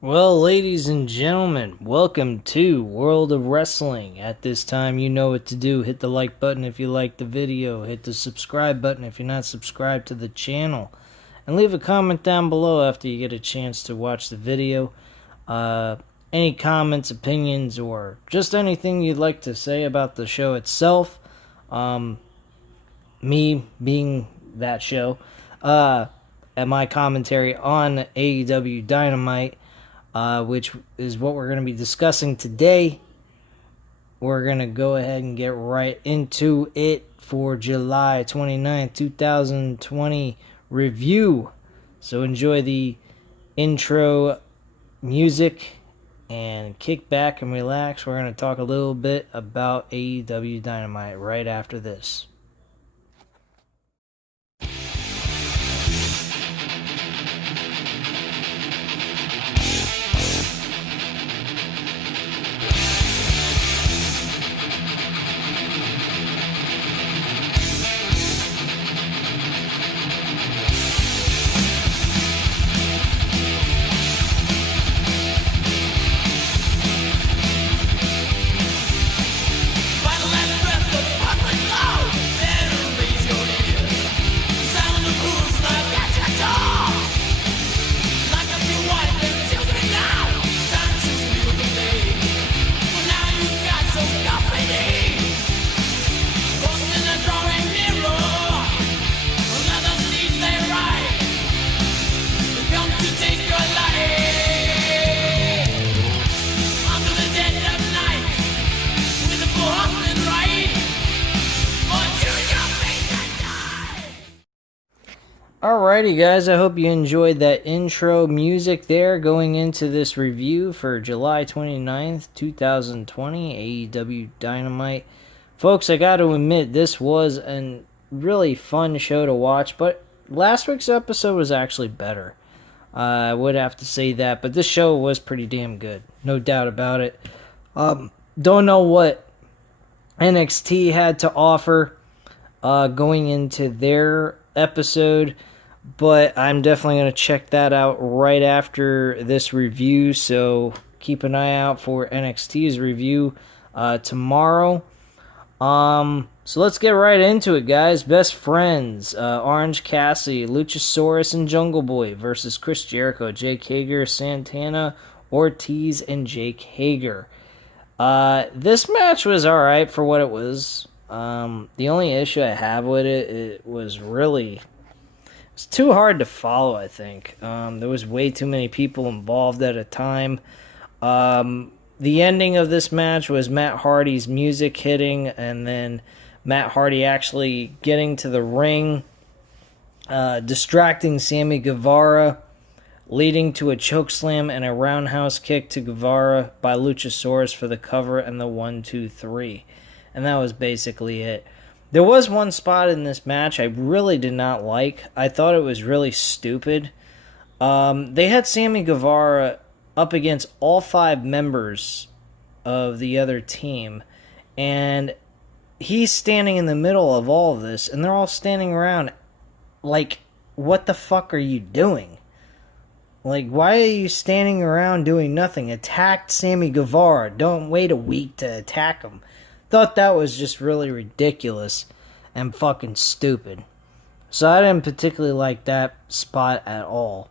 Well, ladies and gentlemen, welcome to World of Wrestling. At this time, you know what to do. Hit the like button if you like the video. Hit the subscribe button if you're not subscribed to the channel. And leave a comment down below after you get a chance to watch the video. Any comments, opinions, or just anything you'd like to say about the show itself. Me being that show. And my commentary on AEW Dynamite. Which is what we're going to be discussing today. We're going to go ahead and get right into it for July 29th, 2020 review. So enjoy the intro music and kick back and relax. We're going to talk a little bit about AEW Dynamite right after this. Alrighty guys, I hope you enjoyed that intro music there going into this review for July 29th, 2020, AEW Dynamite. Folks, I gotta admit, this was a really fun show to watch, but last week's episode was actually better. I would have to say that, but this show was pretty damn good, no doubt about it. Don't know what NXT had to offer going into their episode, but I'm definitely going to check that out right after this review, so keep an eye out for NXT's review tomorrow. So let's get right into it, guys. Best friends, Orange Cassidy, Luchasaurus, and Jungle Boy versus Chris Jericho, Jake Hager, Santana, Ortiz, and Jake Hager. This match was alright for what it was. The only issue I have with it was really... It's too hard to follow, I think. There was way too many people involved at a time. The ending of this match was Matt Hardy's music hitting, and then Matt Hardy actually getting to the ring, distracting Sammy Guevara, leading to a chokeslam and a roundhouse kick to Guevara by Luchasaurus for the cover and the 1-2-3. And that was basically it. There was one spot in this match I really did not like. I thought it was really stupid. They had Sammy Guevara up against all 5 members of the other team, and he's standing in the middle of all of this, and they're all standing around like, what the fuck are you doing? Like, why are you standing around doing nothing? Attack Sammy Guevara. Don't wait a week to attack him. Thought that was just really ridiculous and fucking stupid. So I didn't particularly like that spot at all.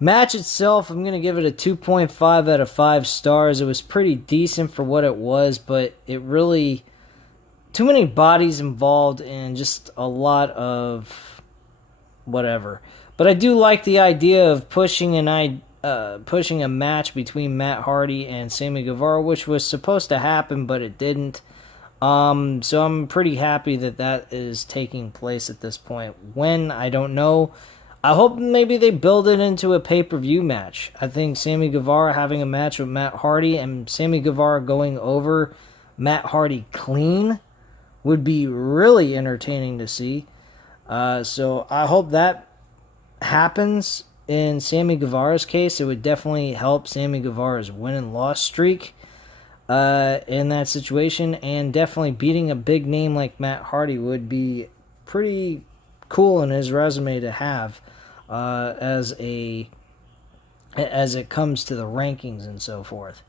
Match itself, I'm going to give it a 2.5 out of 5 stars. It was pretty decent for what it was, but it really... Too many bodies involved and just a lot of... whatever. But I do like the idea of pushing a match between Matt Hardy and Sammy Guevara, which was supposed to happen, but it didn't. So I'm pretty happy that is taking place at this point. When, I don't know. I hope maybe they build it into a pay-per-view match. I think Sammy Guevara having a match with Matt Hardy and Sammy Guevara going over Matt Hardy clean would be really entertaining to see. So I hope that happens. In Sammy Guevara's case, it would definitely help Sammy Guevara's win and loss streak in that situation, and definitely beating a big name like Matt Hardy would be pretty cool in his resume to have as a as it comes to the rankings and so forth.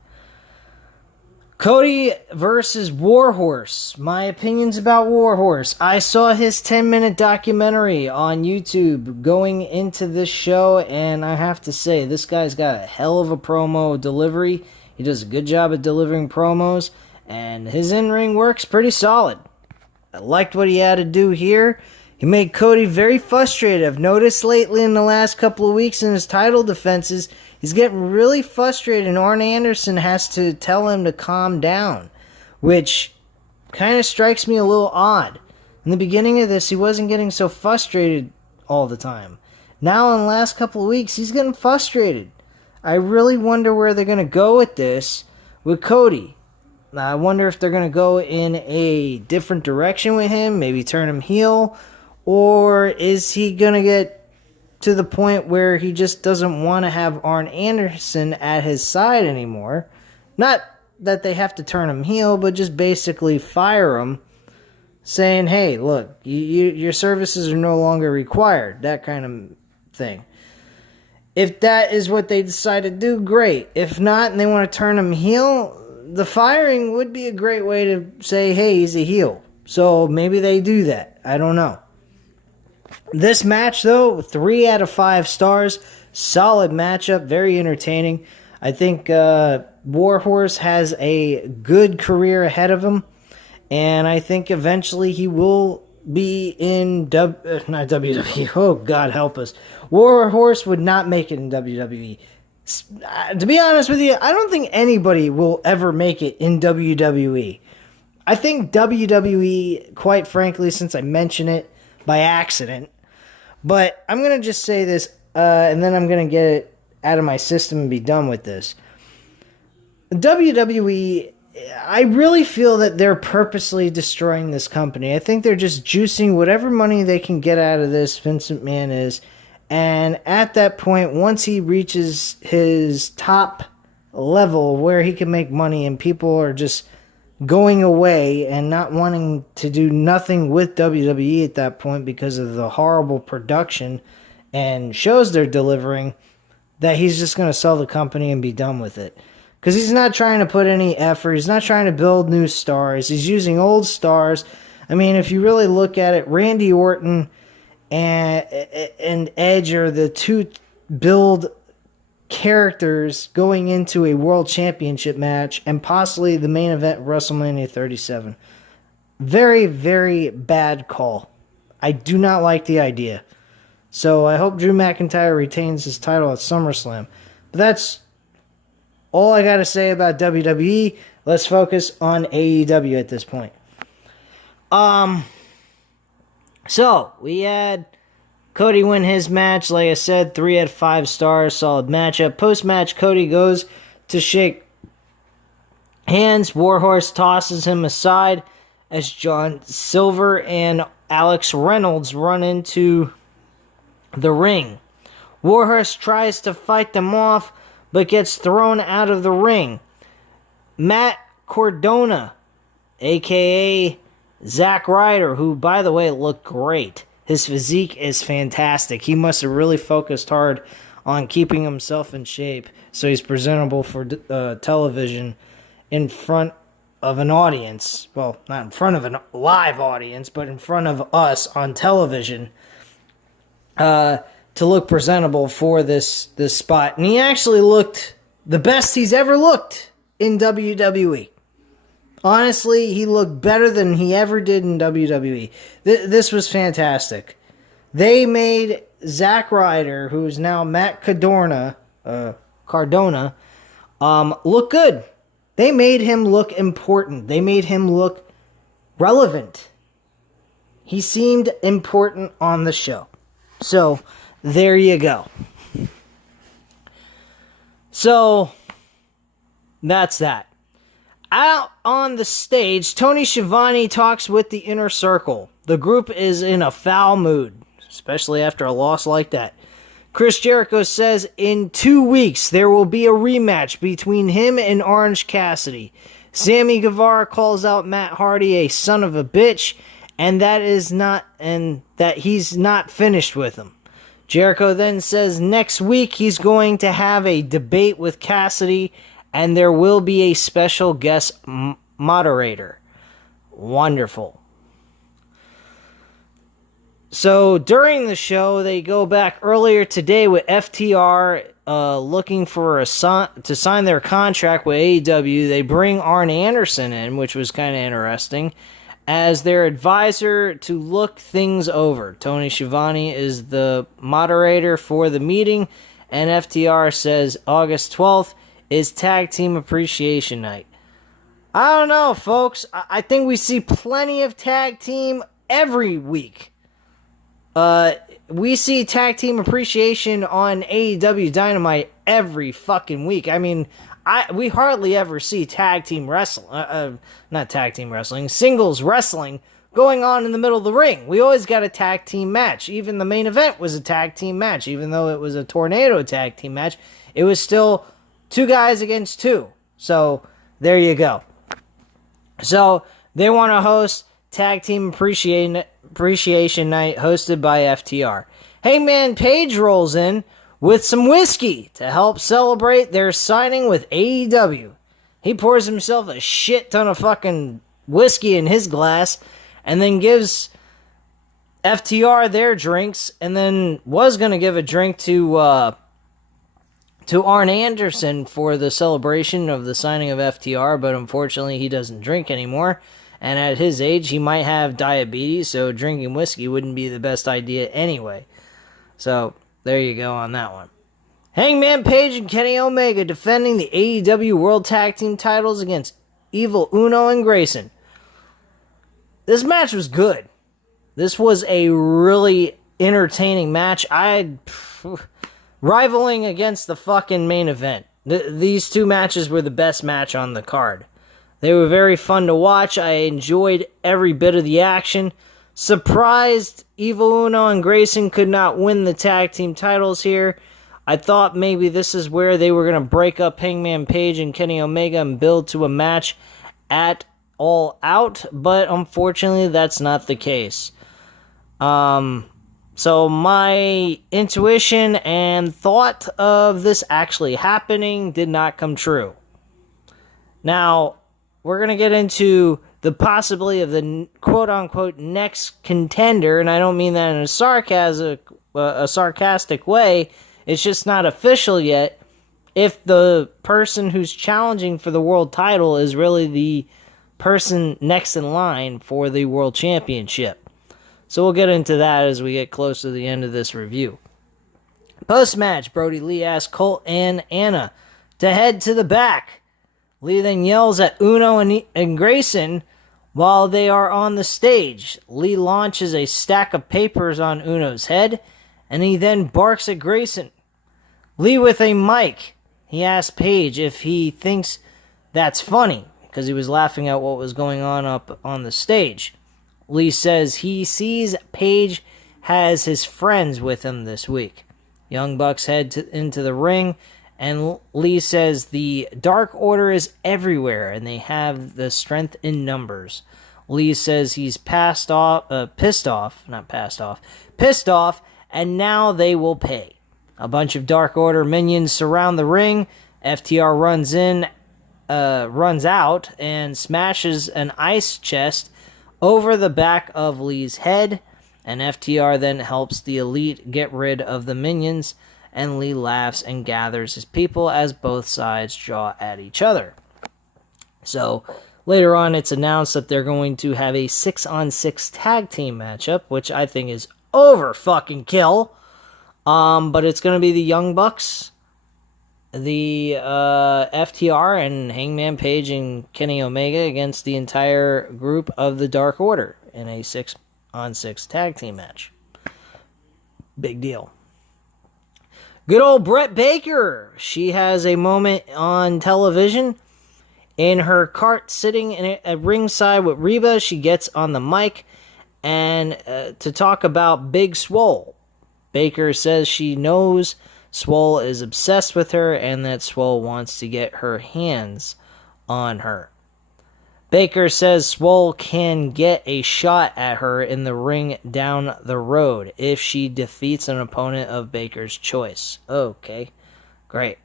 Cody versus Warhorse. My opinions about Warhorse. I saw his 10-minute documentary on YouTube going into this show, and I have to say, this guy's got a hell of a promo delivery. He does a good job at delivering promos, and his in-ring work's pretty solid. I liked what he had to do here. He made Cody very frustrated. I've noticed lately in the last couple of weeks in his title defenses, he's getting really frustrated, and Arn Anderson has to tell him to calm down, which kind of strikes me a little odd. In the beginning of this, he wasn't getting so frustrated all the time. Now, in the last couple of weeks, he's getting frustrated. I really wonder where they're going to go with this with Cody. I wonder if they're going to go in a different direction with him, maybe turn him heel, or is he going to get to the point where he just doesn't want to have Arn Anderson at his side anymore? Not that they have to turn him heel, but just basically fire him, saying, hey, look, your services are no longer required, that kind of thing. If that is what they decide to do, great. If not, and they want to turn him heel, the firing would be a great way to say, hey, he's a heel. So maybe they do that. I don't know. This match, though, 3 out of 5 stars. Solid matchup. Very entertaining. I think Warhorse has a good career ahead of him. And I think eventually he will be in not WWE. Oh, God help us. Warhorse would not make it in WWE. To be honest with you, I don't think anybody will ever make it in WWE. I think WWE, quite frankly, since I mention it by accident, but I'm going to just say this, and then I'm going to get it out of my system and be done with this. WWE, I really feel that they're purposely destroying this company. I think they're just juicing whatever money they can get out of this, Vince McMahon is. And at that point, once he reaches his top level where he can make money and people are just going away and not wanting to do nothing with WWE at that point because of the horrible production and shows they're delivering, that he's just going to sell the company and be done with it. Because he's not trying to put any effort. He's not trying to build new stars. He's using old stars. I mean, if you really look at it, Randy Orton and Edge are the two build characters going into a world championship match and possibly the main event of WrestleMania 37. Very, very bad call. I do not like the idea. So I hope Drew McIntyre retains his title at SummerSlam. But that's all I got to say about WWE. Let's focus on AEW at this point. So, we had Cody win his match. Like I said, 3 out of 5 stars. Solid matchup. Post-match, Cody goes to shake hands. Warhorse tosses him aside as John Silver and Alex Reynolds run into the ring. Warhorse tries to fight them off, but gets thrown out of the ring. Matt Cardona, a.k.a. Zack Ryder, who, by the way, looked great. His physique is fantastic. He must have really focused hard on keeping himself in shape so he's presentable for television in front of an audience. Well, not in front of a live audience, but in front of us on television to look presentable for this spot. And he actually looked the best he's ever looked in WWE. Honestly, he looked better than he ever did in WWE. This was fantastic. They made Zack Ryder, who is now Matt Cardona, look good. They made him look important. They made him look relevant. He seemed important on the show. So, there you go. So, that's that. Out on the stage, Tony Schiavone talks with the Inner Circle. The group is in a foul mood, especially after a loss like that. Chris Jericho says in 2 weeks there will be a rematch between him and Orange Cassidy. Sammy Guevara calls out Matt Hardy a son of a bitch, and that he's not finished with him. Jericho then says next week he's going to have a debate with Cassidy, and there will be a special guest moderator. Wonderful. So during the show, they go back earlier today with FTR looking for to sign their contract with AEW. They bring Arn Anderson in, which was kind of interesting, as their advisor to look things over. Tony Schiavone is the moderator for the meeting, and FTR says August 12th is Tag Team Appreciation Night. I don't know, folks. I think we see plenty of tag team every week. We see tag team appreciation on AEW Dynamite every fucking week. I mean, we hardly ever see tag team wrestling, not tag team wrestling, singles wrestling going on in the middle of the ring. We always got a tag team match. Even the main event was a tag team match. Even though it was a tornado tag team match, it was still 2 guys against 2. So, there you go. So, they want to host Tag Team Appreciation Night hosted by FTR. Hangman Page rolls in with some whiskey to help celebrate their signing with AEW. He pours himself a shit ton of fucking whiskey in his glass and then gives FTR their drinks, and then was going to give a drink to Arn Anderson for the celebration of the signing of FTR, but unfortunately he doesn't drink anymore. And at his age, he might have diabetes, so drinking whiskey wouldn't be the best idea anyway. So, there you go on that one. Hangman Page and Kenny Omega defending the AEW World Tag Team titles against Evil Uno and Grayson. This match was good. This was a really entertaining match. Rivaling against the fucking main event. These 2 matches were the best match on the card. They were very fun to watch. I enjoyed every bit of the action. Surprised Evil Uno and Grayson could not win the tag team titles here. I thought maybe this is where they were going to break up Hangman Page and Kenny Omega and build to a match at All Out, but unfortunately that's not the case. So my intuition and thought of this actually happening did not come true. Now, we're going to get into the possibility of the quote-unquote next contender, and I don't mean that in a sarcastic way. It's just not official yet if the person who's challenging for the world title is really the person next in line for the world championship. So we'll get into that as we get close to the end of this review. Post-match, Brody Lee asks Colt and Anna to head to the back. Lee then yells at Uno and Grayson while they are on the stage. Lee launches a stack of papers on Uno's head, and he then barks at Grayson. Lee with a mic. He asks Page if he thinks that's funny, because he was laughing at what was going on up on the stage. Lee says he sees Page has his friends with him this week. Young Bucks head into the ring, and Lee says the Dark Order is everywhere, and they have the strength in numbers. Lee says he's pissed off, and now they will pay. A bunch of Dark Order minions surround the ring. FTR runs out, and smashes an ice chest over the back of Lee's head, and FTR then helps the Elite get rid of the minions, and Lee laughs and gathers his people as both sides jaw at each other. So, later on, it's announced that they're going to have a 6-on-6 tag team matchup, which I think is over fucking kill. But it's going to be the Young Bucks, the FTR, and Hangman Page and Kenny Omega against the entire group of the Dark Order in a 6-on-6 tag team match. Big deal. Good old Britt Baker. She has a moment on television. In her cart sitting at ringside with Reba, she gets on the mic and to talk about Big Swole. Baker says she knows Swole is obsessed with her and that Swole wants to get her hands on her. Baker says Swole can get a shot at her in the ring down the road if she defeats an opponent of Baker's choice. Okay, great.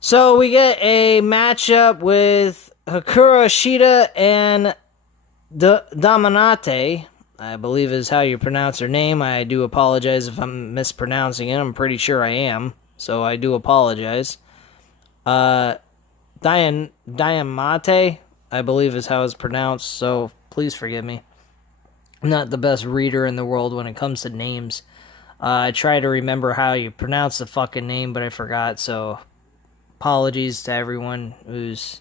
So we get a matchup with Hikaru Shida and Dynamite, I believe is how you pronounce her name. I do apologize if I'm mispronouncing it. I'm pretty sure I am, so I do apologize. Dynamite, I believe is how it's pronounced, so please forgive me. I'm not the best reader in the world when it comes to names. I try to remember how you pronounce the fucking name, but I forgot, so apologies to everyone who's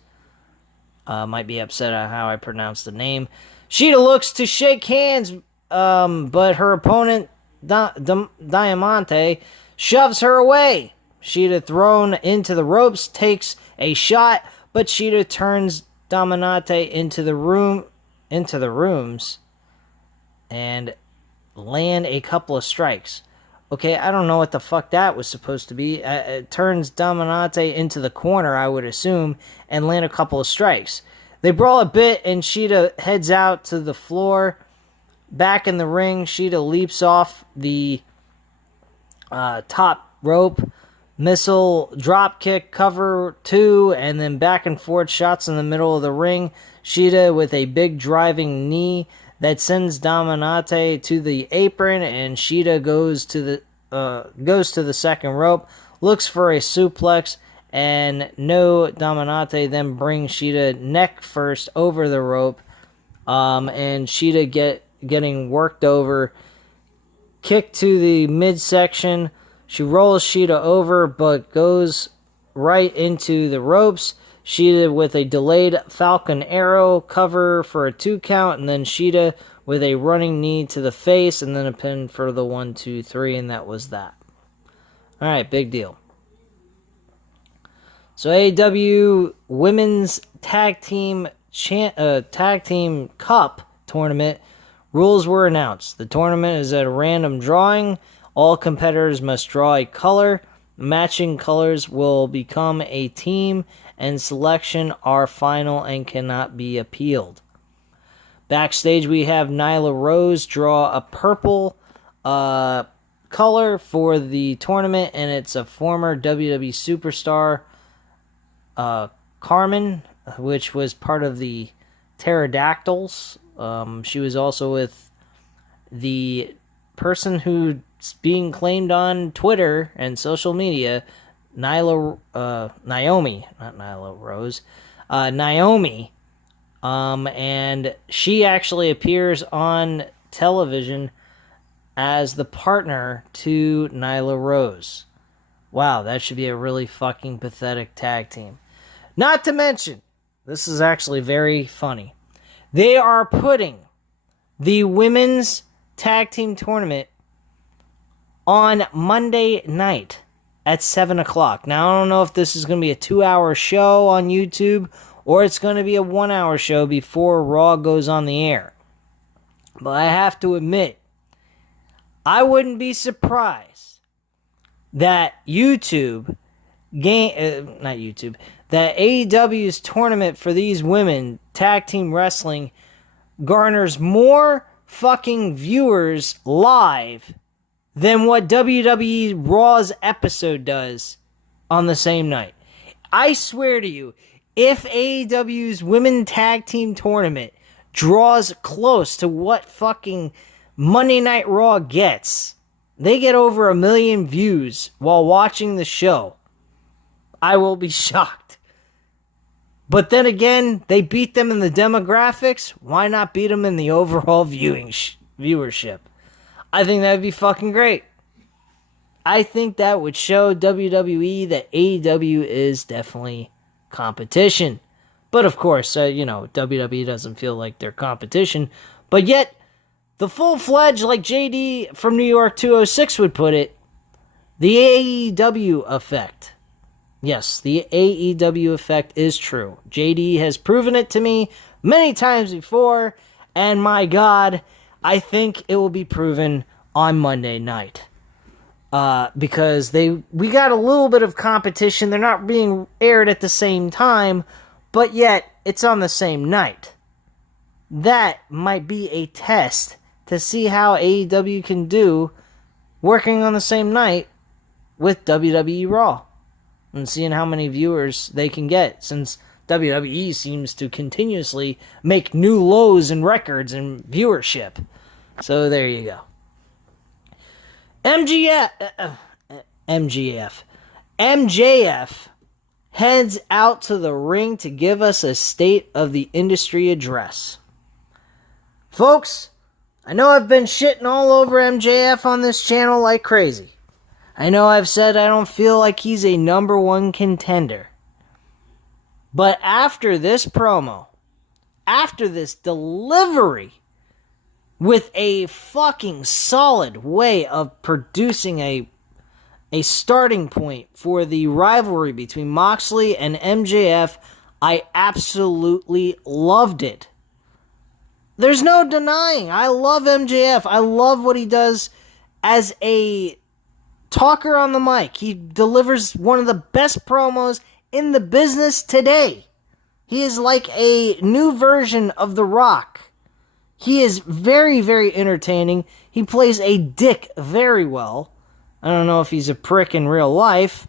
might be upset at how I pronounce the name. Sheeta looks to shake hands, but her opponent, Diamante, shoves her away. Sheeta, thrown into the ropes, takes a shot, but Sheeta turns Diamante into the rooms, and land a couple of strikes. Okay, I don't know what the fuck that was supposed to be. It turns Diamante into the corner, I would assume, and land a couple of strikes. They brawl a bit, and Sheeta heads out to the floor. Back in the ring, Sheeta leaps off the top rope. Missile, drop kick, cover 2, and then back and forth shots in the middle of the ring. Sheeta with a big driving knee that sends Diamante to the apron, and Sheeta goes to the second rope, looks for a suplex, and no, Diamante then brings Sheeta neck first over the rope, and Sheeta getting worked over, kick to the midsection. She rolls Sheeta over, but goes right into the ropes. Sheeta with a delayed Falcon Arrow cover for a 2 count, and then Sheeta with a running knee to the face, and then a pin for the 1, 2, 3, and that was that. Alright, big deal. So AEW Women's Tag Team Cup Tournament rules were announced. The tournament is a random drawing. All competitors must draw a color. Matching colors will become a team, and selection are final and cannot be appealed. Backstage, we have Nyla Rose draw a purple color for the tournament, and it's a former WWE superstar, Carmen, which was part of the Pterodactyls. She was also with the person who's being claimed on Twitter and social media, Naomi, and she actually appears on television as the partner to Nyla Rose. Wow, that should be a really fucking pathetic tag team. Not to mention, this is actually very funny, they are putting the women's tag team tournament on Monday night at 7 o'clock. Now, I don't know if this is going to be a 2-hour show on YouTube or it's going to be a 1-hour show before Raw goes on the air. But I have to admit, I wouldn't be surprised that that AEW's tournament for these women tag team wrestling garners more fucking viewers live than what WWE Raw's episode does on the same night. I swear to you, if AEW's women tag team tournament draws close to what fucking Monday Night Raw gets, they get over 1 million views while watching the show, I will be shocked. But then again, they beat them in the demographics. Why not beat them in the overall viewership? I think that would be fucking great. I think that would show WWE that AEW is definitely competition. But of course, WWE doesn't feel like they're competition. But yet, the full-fledged, like JD from New York 206 would put it, the AEW effect. Yes, the AEW effect is true. JD has proven it to me many times before, and my God, I think it will be proven on Monday night. Because we got a little bit of competition. They're not being aired at the same time, but yet it's on the same night. That might be a test to see how AEW can do working on the same night with WWE Raw and seeing how many viewers they can get, since WWE seems to continuously make new lows in records and viewership. So there you go. MJF heads out to the ring to give us a state of the industry address. Folks, I know I've been shitting all over MJF on this channel like crazy. I know I've said I don't feel like he's a number one contender. But after this promo, after this delivery, with a fucking solid way of producing a starting point for the rivalry between Moxley and MJF, I absolutely loved it. There's no denying, I love MJF. I love what he does as a talker on the mic. He delivers one of the best promos in the business today. He is like a new version of The Rock. He is very, very entertaining. He plays a dick very well. I don't know if he's a prick in real life.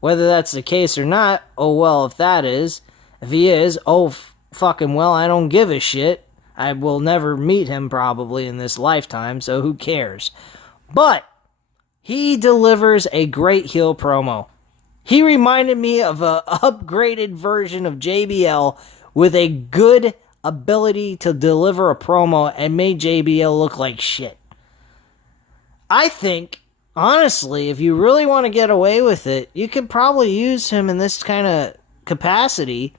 Whether that's the case or not, oh well, if that is. If he is, oh fucking well, I don't give a shit. I will never meet him probably in this lifetime, so who cares? But he delivers a great heel promo. He reminded me of an upgraded version of JBL with a good ability to deliver a promo and made JBL look like shit. I think, honestly, if you really want to get away with it, you could probably use him in this kind of capacity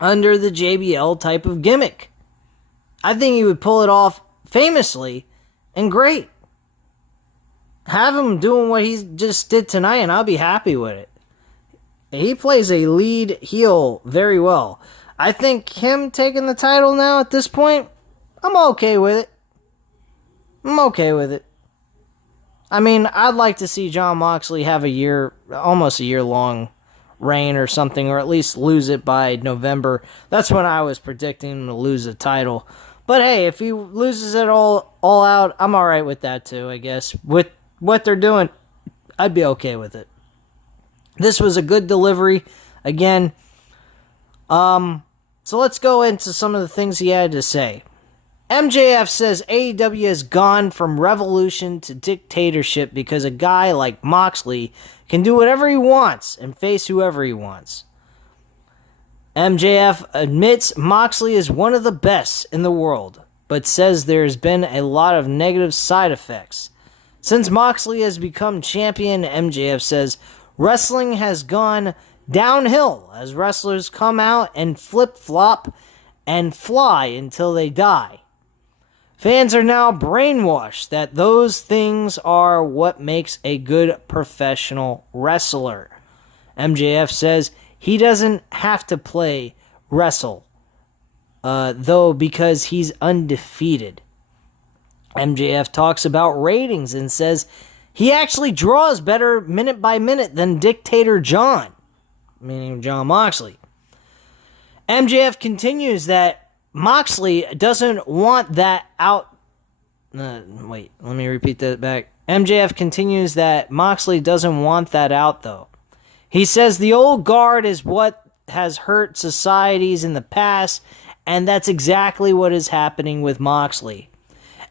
under the JBL type of gimmick. I think he would pull it off famously and great. Have him doing what he just did tonight and I'll be happy with it. He plays a lead heel very well. I think him taking the title now at this point, I'm okay with it. I'm okay with it. I mean, I'd like to see Jon Moxley have almost a year-long reign or something, or at least lose it by November. That's when I was predicting him to lose the title. But hey, if he loses it all out, I'm alright with that too, I guess. With what they're doing, I'd be okay with it. This was a good delivery. Again, so let's go into some of the things he had to say. MJF says AEW has gone from revolution to dictatorship because a guy like Moxley can do whatever he wants and face whoever he wants. MJF admits Moxley is one of the best in the world, but says there has been a lot of negative side effects. Since Moxley has become champion, MJF says wrestling has gone downhill as wrestlers come out and flip-flop and fly until they die. Fans are now brainwashed that those things are what makes a good professional wrestler. MJF says he doesn't have to wrestle, though, because he's undefeated. MJF talks about ratings and says he actually draws better minute by minute than Dictator John, meaning Jon Moxley. MJF continues that Moxley doesn't want that out. Wait, let me repeat that back. MJF continues that Moxley doesn't want that out, though. He says the old guard is what has hurt societies in the past, and that's exactly what is happening with Moxley.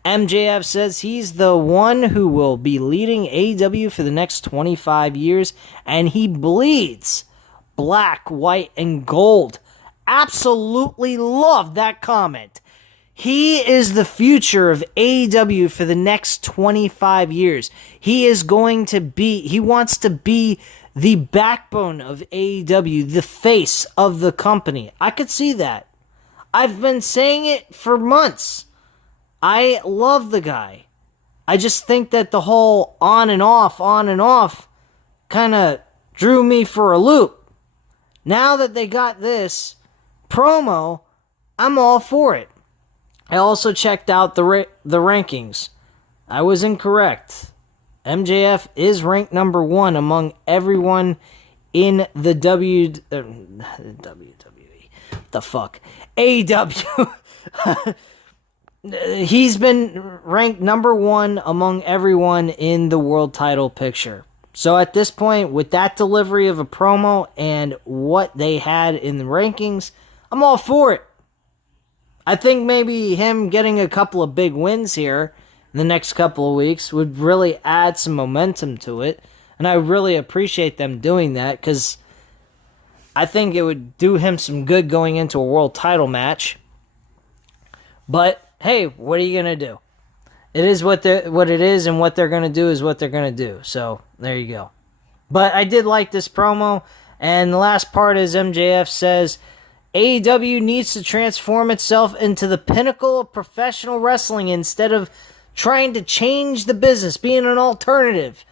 MJF says he's the one who will be leading AEW for the next 25 years, and he bleeds black, white, and gold. Absolutely love that comment. He is the future of AEW for the next 25 years. He wants to be the backbone of AEW, the face of the company. I could see that. I've been saying it for months. I love the guy. I just think that the whole on and off kind of drew me for a loop. Now that they got this promo, I'm all for it. I also checked out the rankings. I was incorrect. MJF is ranked number 1 among everyone in the WWE. the fuck? AEW. He's been ranked number 1 among everyone in the world title picture. So at this point, with that delivery of a promo and what they had in the rankings, I'm all for it. I think maybe him getting a couple of big wins here in the next couple of weeks would really add some momentum to it. And I really appreciate them doing that, because I think it would do him some good going into a world title match. But hey, what are you going to do? It is what it is, and what they're going to do is what they're going to do. So, there you go. But I did like this promo, and the last part is MJF says, AEW needs to transform itself into the pinnacle of professional wrestling instead of trying to change the business, being an alternative.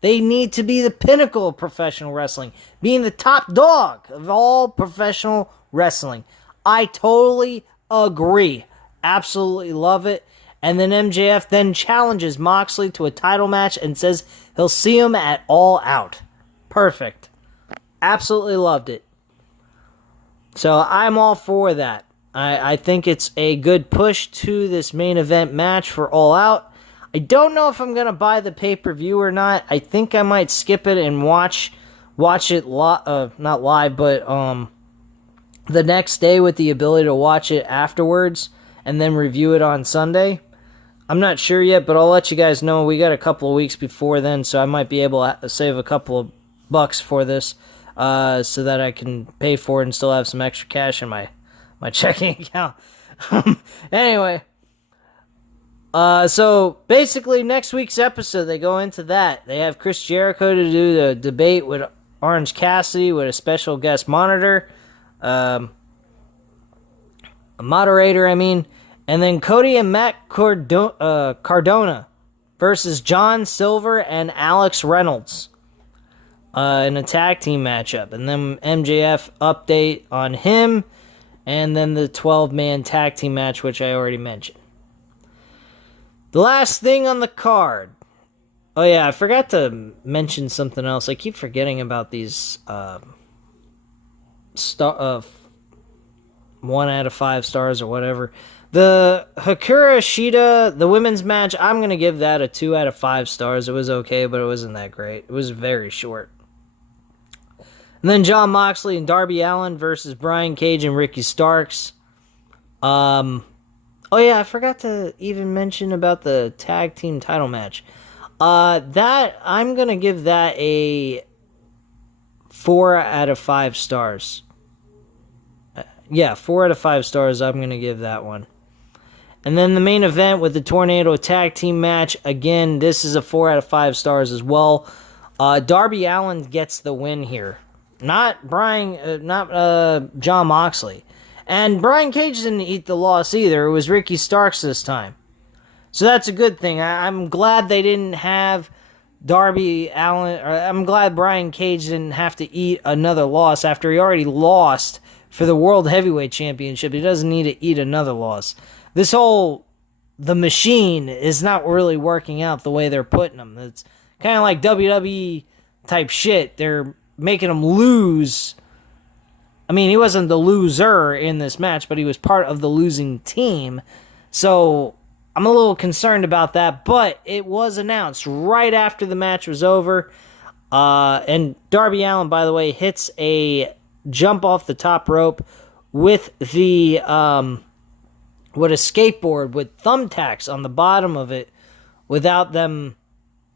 They need to be the pinnacle of professional wrestling, being the top dog of all professional wrestling. I totally agree. Absolutely love it. And then MJF then challenges Moxley to a title match and says he'll see him at All Out. Perfect. Absolutely loved it. So I'm all for that. I think it's a good push to this main event match for All Out. I don't know if I'm going to buy the pay-per-view or not. I think I might skip it and watch it, not live, but the next day with the ability to watch it afterwards and then review it on Sunday. I'm not sure yet, but I'll let you guys know. We got a couple of weeks before then, so I might be able to save a couple of bucks for this so that I can pay for it and still have some extra cash in my checking account. Anyway, so basically next week's episode, they go into that. They have Chris Jericho to do the debate with Orange Cassidy with a special guest a moderator, and then Cody and Matt Cardona versus John Silver and Alex Reynolds in a tag team matchup. And then MJF update on him, and then the 12-man tag team match, which I already mentioned. The last thing on the card. Oh yeah, I forgot to mention something else. I keep forgetting about these 1 out of 5 stars or whatever. The Hikaru Shida, the women's match, I'm going to give that a 2 out of 5 stars. It was okay, but it wasn't that great. It was very short. And then Jon Moxley and Darby Allin versus Brian Cage and Ricky Starks. Oh yeah, I forgot to even mention about the tag team title match. That, I'm going to give that a 4 out of 5 stars. Yeah, 4 out of 5 stars, I'm going to give that one. And then the main event with the Tornado tag team match. Again, this is a 4 out of 5 stars as well. Darby Allin gets the win here. Not Jon Moxley. And Brian Cage didn't eat the loss either. It was Ricky Starks this time. So that's a good thing. I'm glad they didn't have Darby Allin. I'm glad Brian Cage didn't have to eat another loss after he already lost for the World Heavyweight Championship. He doesn't need to eat another loss. The machine is not really working out the way they're putting him. It's kind of like WWE type shit. They're making him lose. He wasn't the loser in this match, but he was part of the losing team. So I'm a little concerned about that, but it was announced right after the match was over. And Darby Allin, by the way, hits a jump off the top rope with the with a skateboard with thumbtacks on the bottom of it without them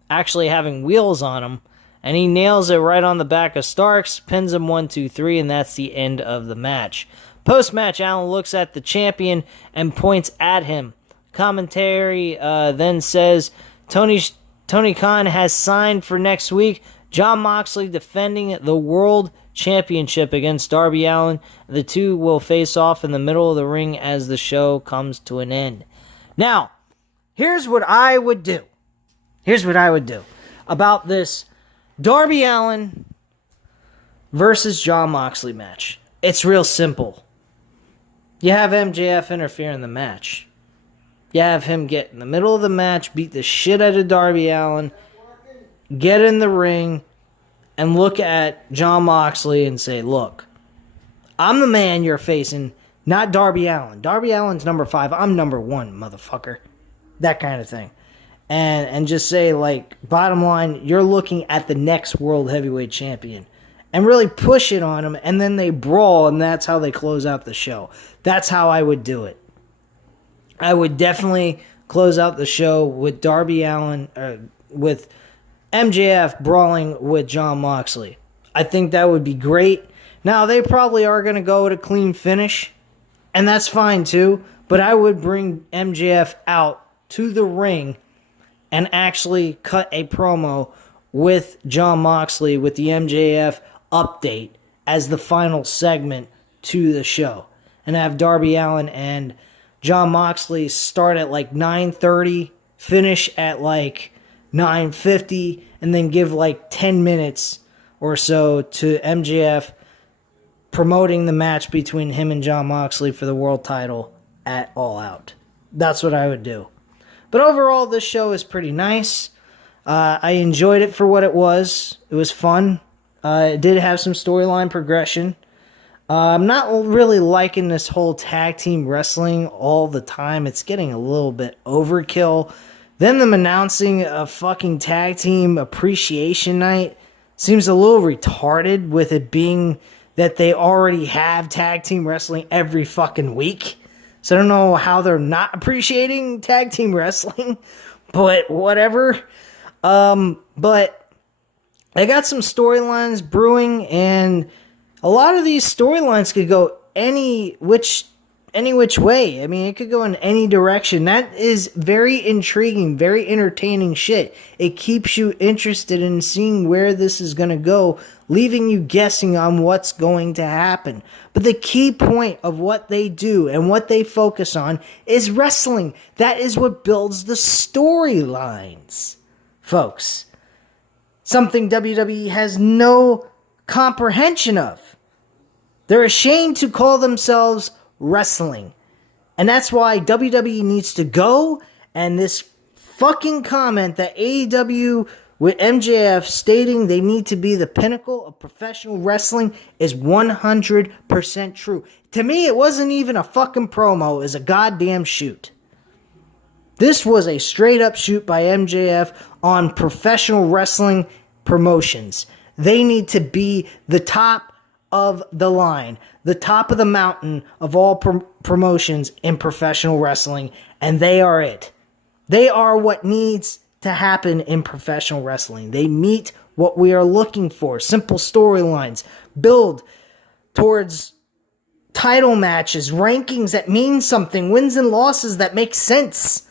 actually having wheels on them. And he nails it right on the back of Starks, pins him 1, 2, 3, and that's the end of the match. Post-match, Allin looks at the champion and points at him. Commentary then says, Tony Khan has signed for next week. Jon Moxley defending the World Championship against Darby Allin. The two will face off in the middle of the ring as the show comes to an end. Now, here's what I would do. About this Darby Allin versus Jon Moxley match. It's real simple. You have MJF interfere in the match. You have him get in the middle of the match, beat the shit out of Darby Allin, get in the ring, and look at Jon Moxley and say, look, I'm the man you're facing, not Darby Allin. Darby Allin's number 5. I'm number 1, motherfucker. That kind of thing. And just say, like, bottom line, you're looking at the next world heavyweight champion. And really push it on them, and then they brawl, and that's how they close out the show. That's how I would do it. I would definitely close out the show with Darby Allin, with MJF brawling with Jon Moxley. I think that would be great. Now, they probably are going to go with a clean finish, and that's fine too, but I would bring MJF out to the ring and actually cut a promo with Jon Moxley with the MJF update as the final segment to the show. And have Darby Allin and Jon Moxley start at like 9:30, finish at like 9:50, and then give like 10 minutes or so to MJF promoting the match between him and Jon Moxley for the world title at All Out. That's what I would do. But overall, this show is pretty nice. I enjoyed it for what it was. It was fun. It did have some storyline progression. I'm not really liking this whole tag team wrestling all the time. It's getting a little bit overkill. Then them announcing a fucking tag team appreciation night seems a little retarded, with it being that they already have tag team wrestling every fucking week. So I don't know how they're not appreciating tag team wrestling, but whatever. But I got some storylines brewing, and a lot of these storylines could go any which way. I mean, it could go in any direction. That is very intriguing, very entertaining shit. It keeps you interested in seeing where this is going to go, leaving you guessing on what's going to happen. But the key point of what they do and what they focus on is wrestling. That is what builds the storylines, folks. Something WWE has no comprehension of. They're ashamed to call themselves wrestling. And that's why WWE needs to go, and this fucking comment that AEW with MJF stating they need to be the pinnacle of professional wrestling is 100% true. To me, it wasn't even a fucking promo. It was a goddamn shoot. This was a straight up shoot by MJF on professional wrestling promotions. They need to be the top of the line, the top of the mountain of all promotions in professional wrestling, and they are it. They are what needs to happen in professional wrestling. They meet what we are looking for. Simple storylines, build towards title matches, rankings that mean something, wins and losses that make sense.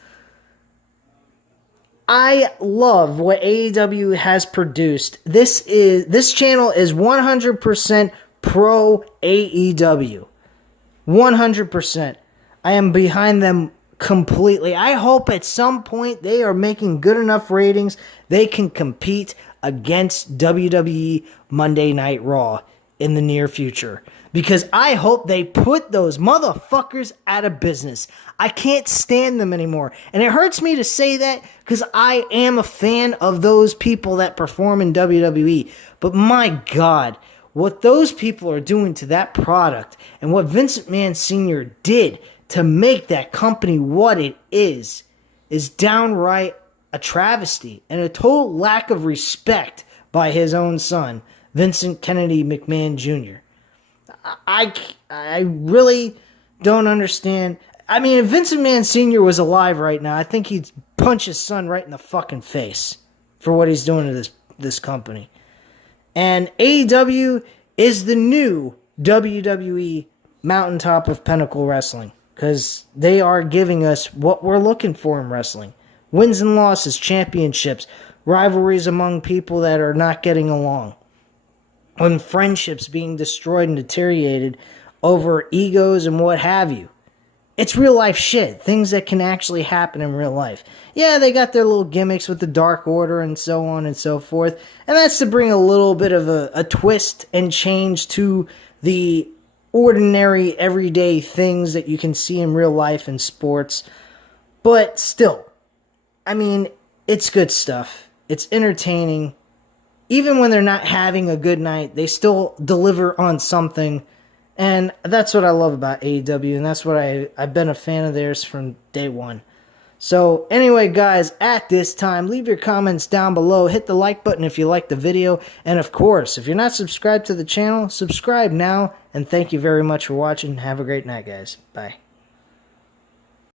I love what AEW has produced. This channel is 100% pro AEW. 100%. I am behind them completely. I hope at some point they are making good enough ratings they can compete against WWE Monday Night Raw in the near future. Because I hope they put those motherfuckers out of business. I can't stand them anymore. And it hurts me to say that because I am a fan of those people that perform in WWE. But my God, what those people are doing to that product and what Vince McMahon Sr. did to make that company what it is downright a travesty and a total lack of respect by his own son, Vincent Kennedy McMahon Jr. I really don't understand. I mean, if Vince McMahon Sr. was alive right now, I think he'd punch his son right in the fucking face for what he's doing to this company. And AEW is the new WWE mountaintop of Pinnacle Wrestling, because they are giving us what we're looking for in wrestling. Wins and losses, championships, rivalries among people that are not getting along. When friendships being destroyed and deteriorated over egos and what have you. It's real life shit. Things that can actually happen in real life. Yeah, they got their little gimmicks with the Dark Order and so on and so forth. And that's to bring a little bit of a twist and change to the ordinary, everyday things that you can see in real life and sports. But still, I mean, it's good stuff. It's entertaining. Even when they're not having a good night, they still deliver on something And that's what I love about AEW, and that's what I've been a fan of theirs from day one. So anyway, guys, at this time, leave your comments down below. Hit the like button if you liked the video. And of course, if you're not subscribed to the channel, subscribe now. And thank you very much for watching. Have a great night, guys. Bye.